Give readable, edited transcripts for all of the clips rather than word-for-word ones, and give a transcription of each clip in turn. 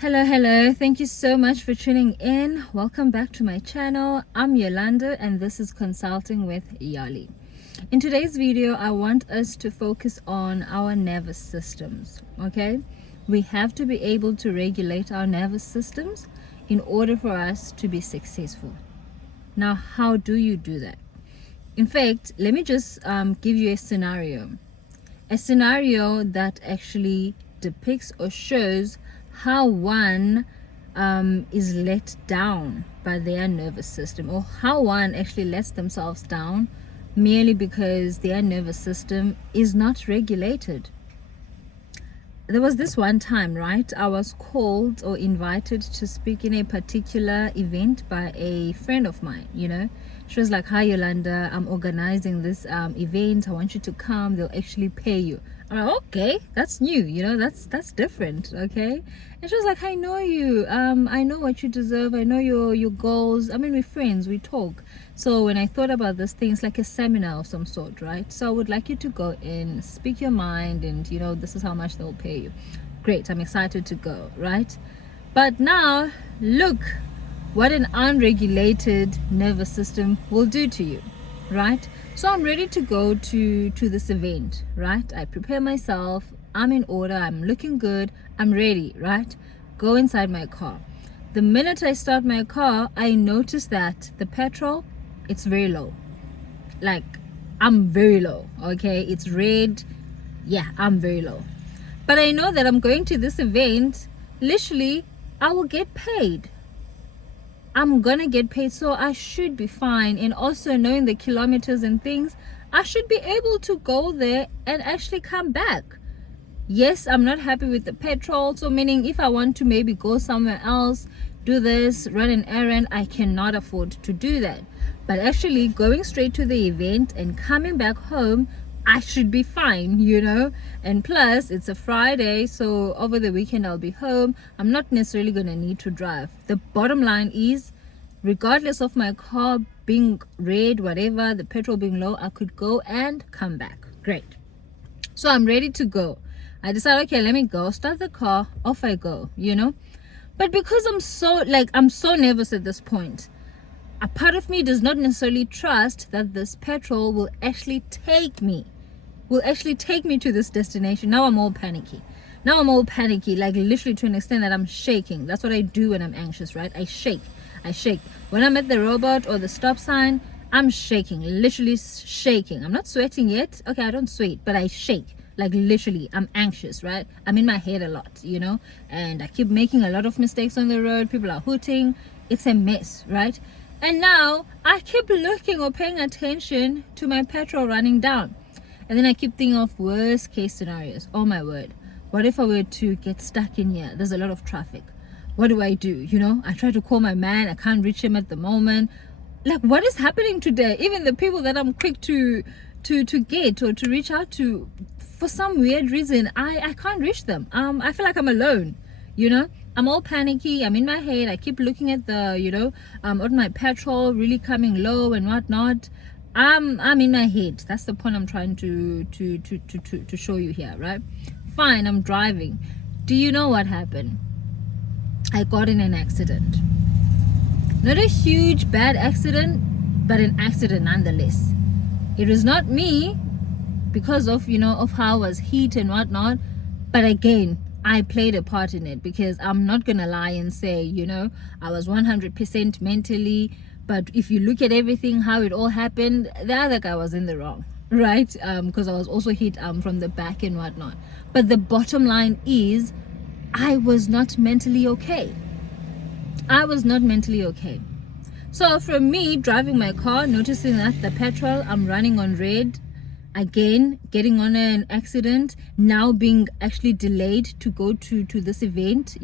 Hello. Thank you so much for tuning in. Welcome back to my channel. I'm Yolanda and this is Consulting with Yali. In today's video, I want us to focus on our nervous systems, okay? We have to be able to regulate our nervous systems in order for us to be successful. Now, how do you do that? In fact, let me just give you a scenario that actually depicts or shows how one is let down by their nervous system, or how one actually lets themselves down merely because their nervous system is not regulated. There was this one time, right? I was called or invited to speak in a particular event by a friend of mine, She was like, "Hi, Yolanda, I'm organizing this event. I want you to come. They'll actually pay you." I'm like, "Okay, that's new, that's different, okay?" And she was like, "I know you. I know what you deserve. I know your goals. I mean, we're friends. We talk." So when I thought about this thing, it's like a seminar of some sort, right? So I would like you to go in, speak your mind, and this is how much they'll pay you. Great, I'm excited to go, right? But now, look what an unregulated nervous system will do to you, right? So I'm ready to go to this event, right? I prepare myself, I'm in order, I'm looking good, I'm ready, right? Go inside my car. The minute I start my car, I notice that the petrol, it's very low. Like, I'm very low, okay? It's red. Yeah, I'm very low. But I know that I'm going to this event. Literally, I will get paid. I'm gonna get paid, so I should be fine. And also knowing the kilometers and things, I should be able to go there and actually come back. Yes, I'm not happy with the petrol, so meaning if I want to maybe go somewhere else, do this, run an errand, I cannot afford to do that. But actually going straight to the event and coming back home, I should be fine, And plus, it's a Friday, so over the weekend I'll be home. I'm not necessarily going to need to drive. The bottom line is, regardless of my car being red, whatever, the petrol being low, I could go and come back. Great. So I'm ready to go. I decide, okay, let me go, start the car, off I go, But because I'm so nervous at this point, a part of me does not necessarily trust that this petrol will actually take me to this destination. Now I'm all panicky, like literally to an extent that I'm shaking. That's what I do when I'm anxious, right? I shake. When I'm at the robot or the stop sign, I'm shaking, literally shaking. I'm not sweating yet. Okay, I don't sweat, but I shake. Like literally, I'm anxious, right? I'm in my head a lot, and I keep making a lot of mistakes on the road. People are hooting. It's a mess, right? And now I keep looking or paying attention to my petrol running down. And then I keep thinking of worst case scenarios. Oh my word. What if I were to get stuck in here? There's a lot of traffic. What do? I try to call my man. I can't reach him at the moment. Like, what is happening today? Even the people that I'm quick to get or to reach out to, for some weird reason, I can't reach them. I feel like I'm alone, I'm all panicky. I'm in my head. I keep looking at the, at my petrol really coming low and whatnot. I'm in my head. That's the point I'm trying to show you here, right? Fine, I'm driving. Do you know what happened? I got in an accident. Not a huge bad accident, but an accident nonetheless. It was not me because of of how I was hit and whatnot, but again, I played a part in it, because I'm not gonna lie and say I was 100% mentally. But if you look at everything, how it all happened, the other guy was in the wrong, right? Because I was also hit from the back and whatnot. But the bottom line is, I was not mentally okay. So from me driving my car, noticing that the petrol, I'm running on red, again getting on an accident, now being actually delayed to go to this event,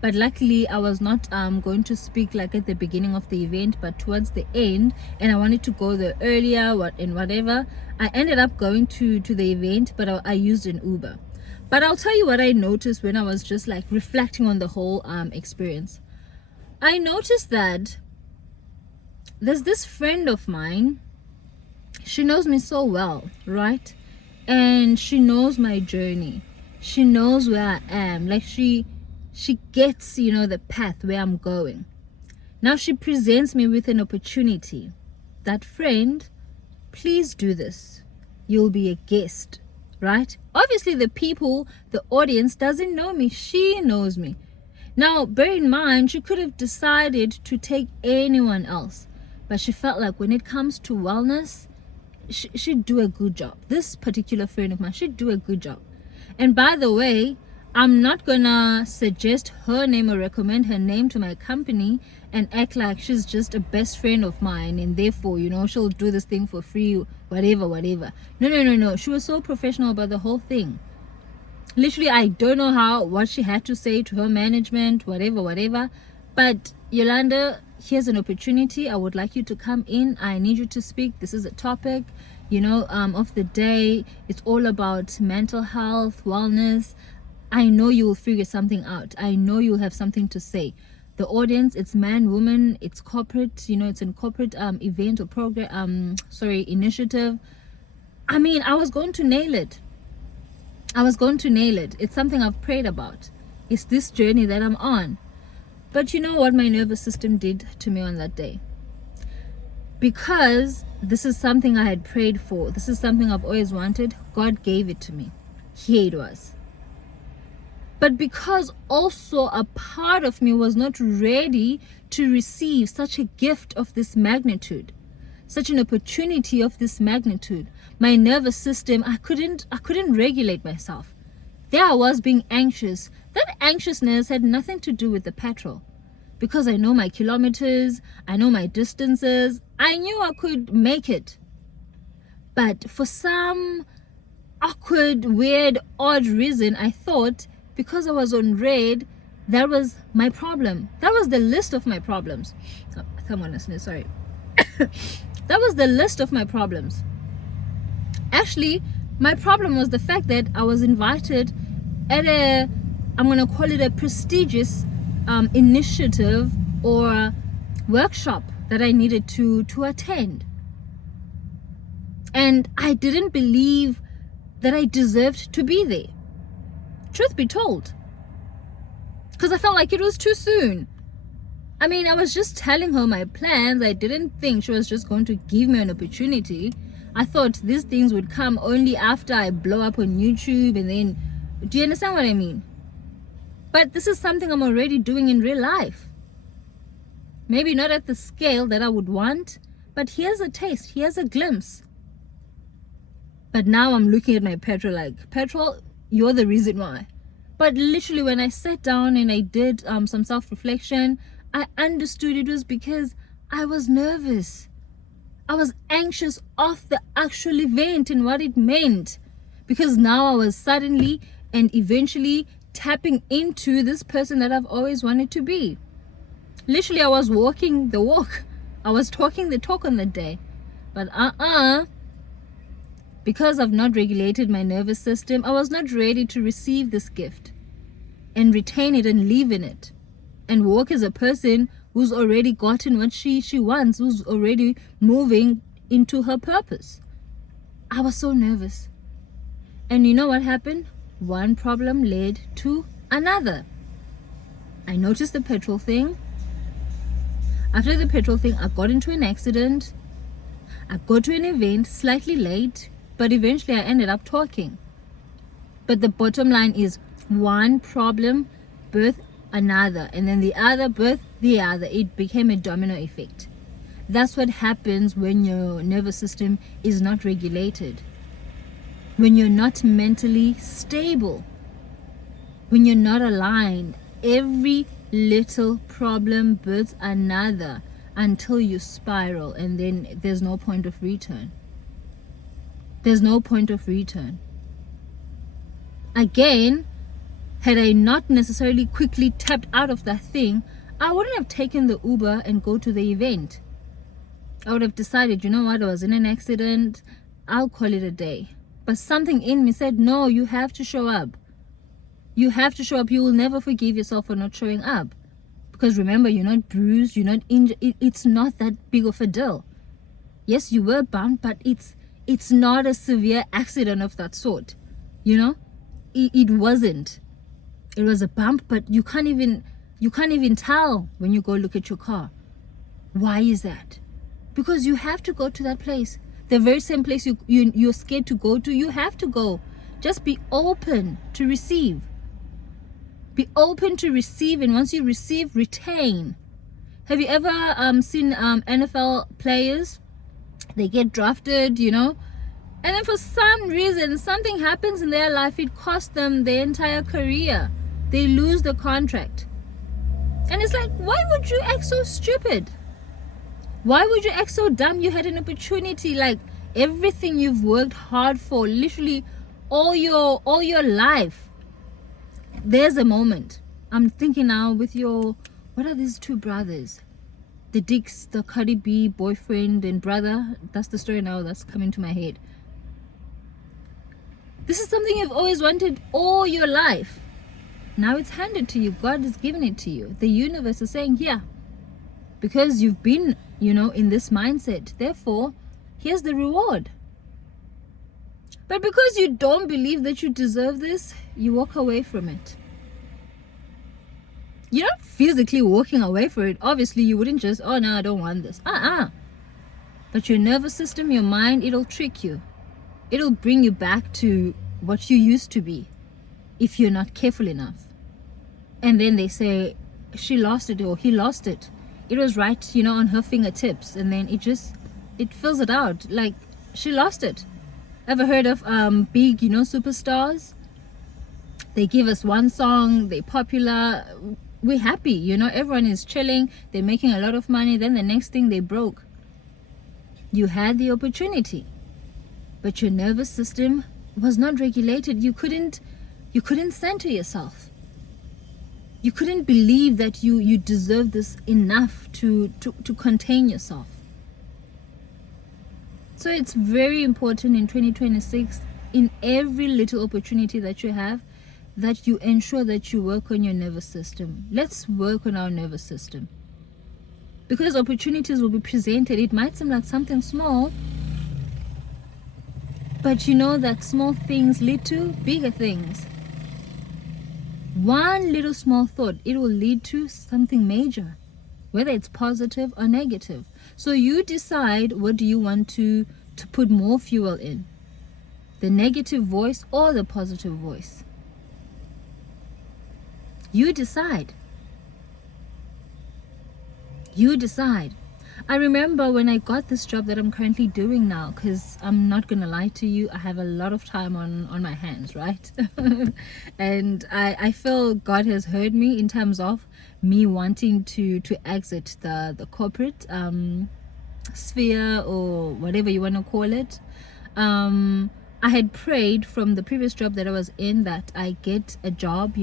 but luckily I was not going to speak like at the beginning of the event, but towards the end, and I wanted to go there earlier, whatever. I ended up going to the event, but I used an Uber. But I'll tell you what I noticed when I was just like reflecting on the whole experience. I noticed that there's this friend of mine. She knows me so well, right? And she knows my journey. She knows where I am. Like, she she gets, the path where I'm going. Now she presents me with an opportunity. That, friend, please do this. You'll be a guest, right? Obviously the audience doesn't know me. She knows me. Now, bear in mind, she could have decided to take anyone else, but she felt like when it comes to wellness, she'd do a good job. This particular friend of mine, she'd do a good job. And by the way, I'm not gonna suggest her name or recommend her name to my company and act like she's just a best friend of mine and therefore, she'll do this thing for free, whatever. No. She was so professional about the whole thing. Literally, I don't know what she had to say to her management, whatever. But Yolanda, here's an opportunity. I would like you to come in. I need you to speak. This is a topic, of the day. It's all about mental health, wellness. I know you will figure something out. I know you'll have something to say. The audience, it's man, woman, it's corporate, it's a corporate event or program, initiative. I mean, I was going to nail it. It's something I've prayed about. It's this journey that I'm on. But you know what my nervous system did to me on that day? Because this is something I had prayed for. This is something I've always wanted. God gave it to me. Here it was. But because also a part of me was not ready to receive such a gift of this magnitude, such an opportunity of this magnitude, my nervous system, I couldn't regulate myself. There I was being anxious. That anxiousness had nothing to do with the petrol, because I know my kilometers, I know my distances, I knew I could make it. But for some awkward, weird, odd reason, I thought because I was on red, that was my problem. That was the list of my problems. Someone listening, sorry. That was the list of my problems. Actually, my problem was the fact that I was invited at I'm going to call it a prestigious initiative or workshop that I needed to attend. And I didn't believe that I deserved to be there. Truth be told. Because I felt like it was too soon. I mean, I was just telling her my plans. I didn't think she was just going to give me an opportunity. I thought these things would come only after I blow up on YouTube and then... Do you understand what I mean? But this is something I'm already doing in real life. Maybe not at the scale that I would want, but here's a taste, here's a glimpse. But now I'm looking at my petrol like, petrol, you're the reason why. But literally when I sat down and I did some self-reflection, I understood it was because I was nervous. I was anxious of the actual event and what it meant. Because now I was suddenly and eventually tapping into this person that I've always wanted to be. Literally, I was walking the walk. I was talking the talk on that day. But because I've not regulated my nervous system, I was not ready to receive this gift and retain it and live in it and walk as a person who's already gotten what she wants, who's already moving into her purpose. I was so nervous. And you know what happened? One problem led to another. I noticed the petrol thing. After the petrol thing, I got into an accident. I got to an event slightly late, but eventually I ended up talking. But the bottom line is one problem birthed another, and then the other birthed the other. It became a domino effect. That's what happens when your nervous system is not regulated. When you're not mentally stable, when you're not aligned, every little problem births another until you spiral, and then there's no point of return. There's no point of return. Again, had I not necessarily quickly tapped out of that thing, I wouldn't have taken the Uber and go to the event. I would have decided, you know what, I was in an accident, I'll call it a day. But something in me said, no, you have to show up. You have to show up. You will never forgive yourself for not showing up. Because remember, you're not bruised, you're not injured. It's not that big of a deal. Yes, you were bumped, but it's not a severe accident of that sort. You know? It wasn't. It was a bump, but you can't even tell when you go look at your car. Why is that? Because you have to go to that place. The very same place you're scared to go to, you have to go. Just be open to receive. Be open to receive, and once you receive, retain. Have you ever seen NFL players? They get drafted, and then for some reason, something happens in their life, it costs them their entire career. They lose the contract. And it's like, why would you act so stupid? Why would you act so dumb? You had an opportunity, like everything you've worked hard for, literally all your life. There's a moment. I'm thinking now with what are these two brothers? The Dicks, the Cardi B boyfriend and brother. That's the story now that's coming to my head. This is something you've always wanted all your life. Now it's handed to you. God has given it to you. The universe is saying, here, because you've been, in this mindset. Therefore, here's the reward. But because you don't believe that you deserve this, you walk away from it. You're not physically walking away from it. Obviously, you wouldn't just, oh no, I don't want this. But your nervous system, your mind, it'll trick you. It'll bring you back to what you used to be if you're not careful enough. And then they say, she lost it or he lost it. It was right, on her fingertips. And then it fills it out. Like, she lost it. Ever heard of big, superstars? They give us one song, they're popular, we're happy, everyone is chilling, they're making a lot of money, then the next thing they broke. You had the opportunity, but your nervous system was not regulated. You couldn't center yourself. You couldn't believe that you deserve this enough to contain yourself. So it's very important in 2026, in every little opportunity that you have, that you ensure that you work on your nervous system. Let's work on our nervous system. Because opportunities will be presented. It might seem like something small, but that small things lead to bigger things. One little small thought, it will lead to something major, whether it's positive or negative. So you decide, what do you want to put more fuel in? The negative voice or the positive voice? You decide. You decide. I remember when I got this job that I'm currently doing now, because I'm not gonna lie to you, I have a lot of time on my hands, right? And I feel God has heard me in terms of me wanting to exit the corporate sphere, or whatever you want to call it. I had prayed from the previous job that I was in that I get a job,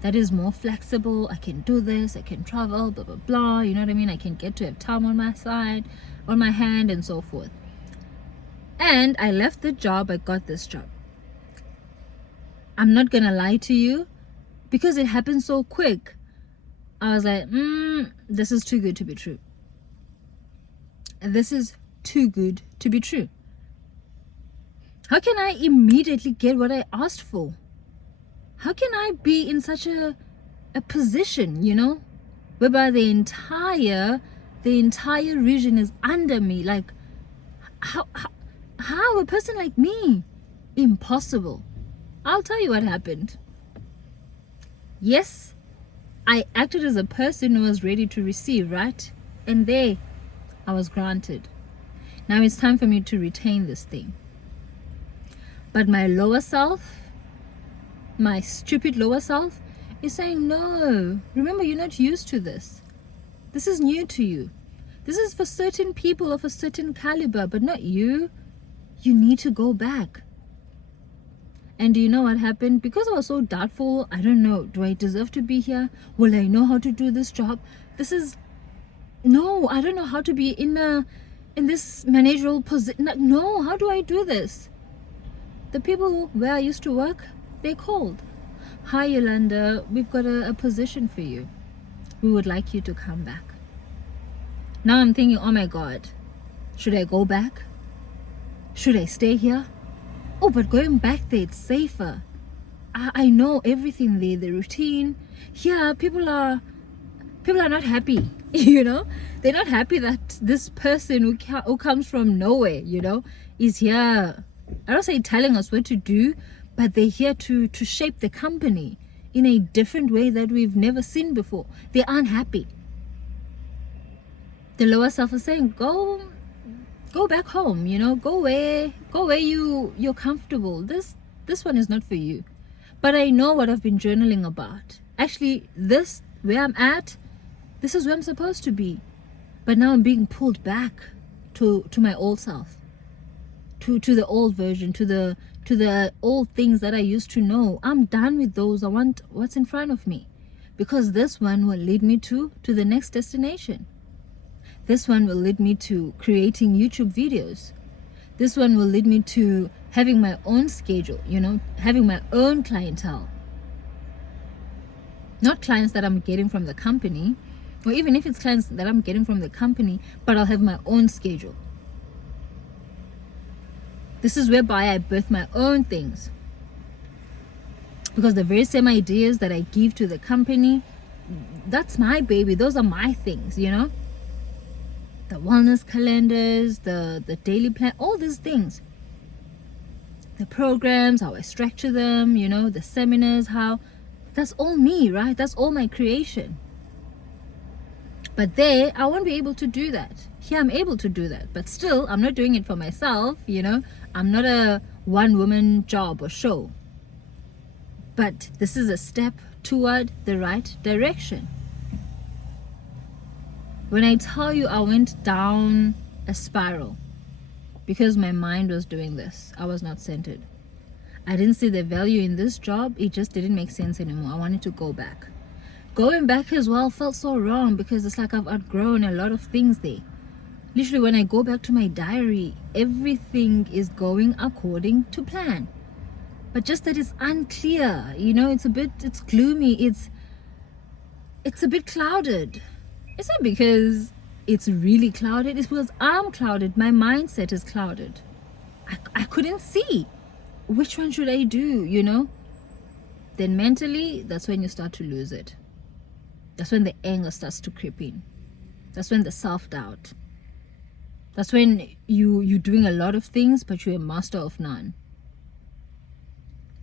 that is more flexible. I can do this, I can travel, blah blah blah, you know what I mean? I can get to have time on my side, on my hand, and so forth. And I left the job, I got this job. I'm not gonna lie to you, because it happened so quick, I was like, this is too good to be true. This is too good to be true. How can I immediately get what I asked for? How can I be in such a position, whereby the entire region is under me? Like, how a person like me? Impossible. I'll tell you what happened. Yes, I acted as a person who was ready to receive, right? And there, I was granted. Now it's time for me to retain this thing. But my lower self, my stupid lower self, is saying, no, remember, you're not used to this. This is new to you. This is for certain people of a certain caliber, but not you. You need to go back. And do you know what happened? Because I was so doubtful, I don't know, do I deserve to be here? Will I know how to do this job? No, I don't know how to be in this managerial position. No, how do I do this? The people where I used to work, they called. Hi, Yolanda, we've got a position for you. We would like you to come back. Now I'm thinking, oh my God, should I go back? Should I stay here? Oh, but going back there, it's safer. I know everything there, the routine. Here, people are not happy. They're not happy that this person who comes from nowhere, is here. I don't say telling us what to do, but they're here to shape the company in a different way that we've never seen before. They aren't happy. The lower self is saying, go back home, go where you're comfortable. This one is not for you. But I know what I've been journaling about. Actually, where I'm at, this is where I'm supposed to be. But now I'm being pulled back to my old self, to the old version, to the old things that I used to know. I'm done with those. I want what's in front of me, because this one will lead me to the next destination. This one will lead me to creating YouTube videos. This one will lead me to having my own schedule, having my own clientele. Not clients that I'm getting from the company, or even if it's clients that I'm getting from the company, but I'll have my own schedule. This is whereby I birth my own things. Because the very same ideas that I give to the company, that's my baby. Those are my things, The wellness calendars, the daily plan, all these things. The programs, how I structure them, the seminars, that's all me, right? That's all my creation. But there, I won't be able to do that. Here, I'm able to do that. But still, I'm not doing it for myself, I'm not a one-woman job or show. But this is a step toward the right direction. When I tell you I went down a spiral because my mind was doing this, I was not centered. I didn't see the value in this job. It just didn't make sense anymore. I wanted to go back. Going back as well felt so wrong because it's like I've outgrown a lot of things there. Literally, when I go back to my diary, everything is going according to plan. But just that it's unclear, it's gloomy, it's a bit clouded. It's not because it's really clouded, it's because I'm clouded. My mindset is clouded. I couldn't see which one should I do, Then mentally, that's when you start to lose it. That's when the anger starts to creep in. That's when the self-doubt. That's when you're doing a lot of things, but you're a master of none.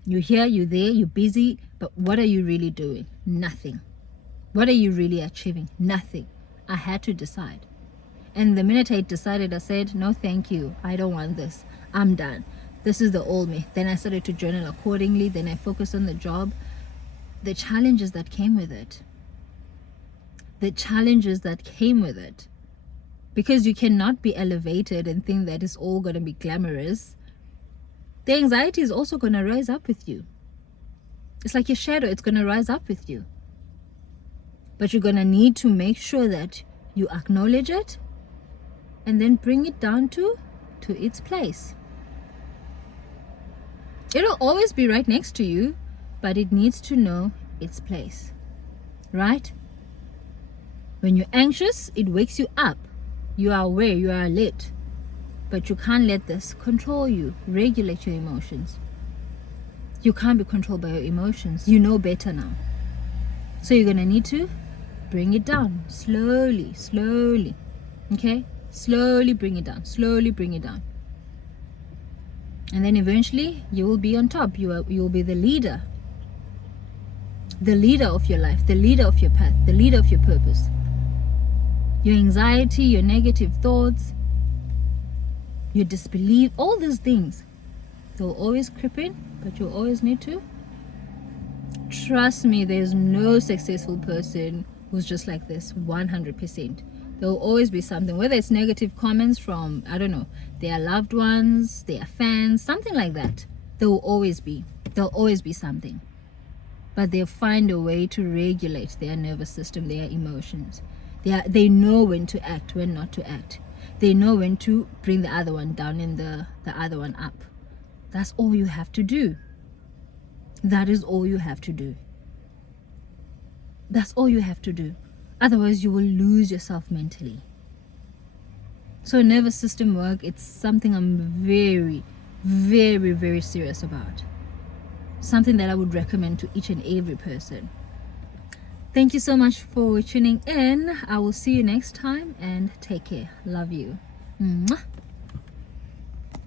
You're here, you're there, you're busy, but what are you really doing? Nothing. What are you really achieving? Nothing. I had to decide. And the minute I decided, I said, no, thank you. I don't want this. I'm done. This is the old me. Then I started to journal accordingly. Then I focused on the job. The challenges that came with it. Because you cannot be elevated and think that it's all going to be glamorous. The anxiety is also going to rise up with you. It's like your shadow. It's going to rise up with you. But you're going to need to make sure that you acknowledge it and then bring it down to its place. It'll always be right next to you, but it needs to know its place. Right? When you're anxious, it wakes you up. You are aware, you are alert. But you can't let this control you, regulate your emotions. You can't be controlled by your emotions. You know better now. So you're going to need to bring it down slowly. Okay? Slowly bring it down. And then eventually you will be on top. You will be the leader of your life, the leader of your path, the leader of your purpose. Your anxiety, your negative thoughts, your disbelief, all these things, they'll always creep in, but you'll always need to trust me. There's no successful person who's just like this 100%. There will always be something, whether it's negative comments from, I don't know, their loved ones, their fans, something like that. There'll always be something. But they'll find a way to regulate their nervous system, their emotions. They know when to act, when not to act. They know when to bring the other one down and the other one up. That's all you have to do. That is all you have to do. That's all you have to do. Otherwise, you will lose yourself mentally. So nervous system work, it's something I'm very, very, very serious about. something that I would recommend to each and every person. Thank you so much for tuning in. I will see you next time, and take care. Love you. Mwah.